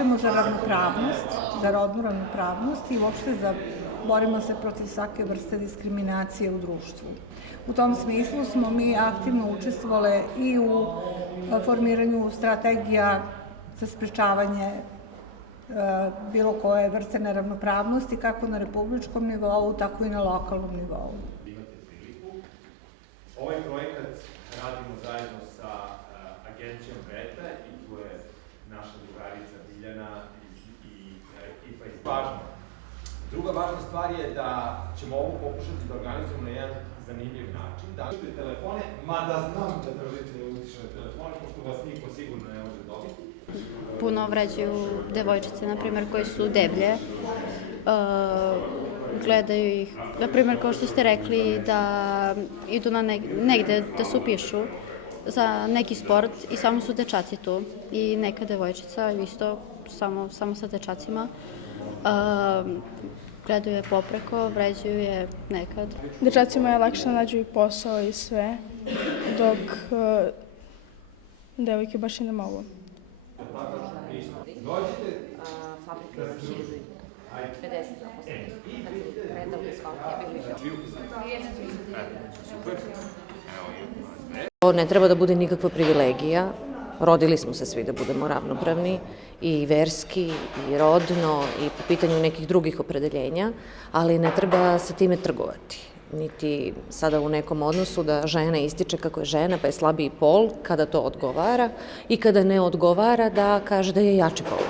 zalažemo za ravnopravnost, za rodnu ravnopravnost i uopšte borimo se protiv svake vrste diskriminacije u društvu. U tom smislu smo mi aktivno učestvovale i u formiranju strategija za sprečavanje bilo koje vrste neravnopravnosti, kako na republičkom nivou, tako i na lokalnom nivou. Ovaj projekat radimo zajedno sa agencijom Beta i tu je naša drugarica Biljana i ekipa iz Pažnja. Druga važna stvar je da ćemo ovo pokušati da organizujemo na jedan zanimljiv način. Da držite telefone, mada znam da držite utične telefone, pošto vas niko sigurno ne može dobiti. Puno vređaju devojčice, na primjer, koje su deblje. Gledaju ih, na primjer, kao što ste rekli, da idu negde da se upišu za neki sport i samo su dečaci tu. I neka devojčica isto, samo sa dečacima. Gledaju je popreko, vređaju je nekad. Dečacima je lakše da nađu i posao i sve, dok devojke baš i ne mogu. Fabrika je 1050 zaposlenih. Kad se predao u svaki Ovo ne treba da bude nikakva privilegija. Rodili smo se svi da budemo ravnopravni i verski, i rodno, i po pitanju nekih drugih opredeljenja, ali ne treba sa time trgovati. Niti sada u nekom odnosu da žena ističe kako je žena, pa je slabiji pol, kada to odgovara, i kada ne odgovara da kaže da je jači pol.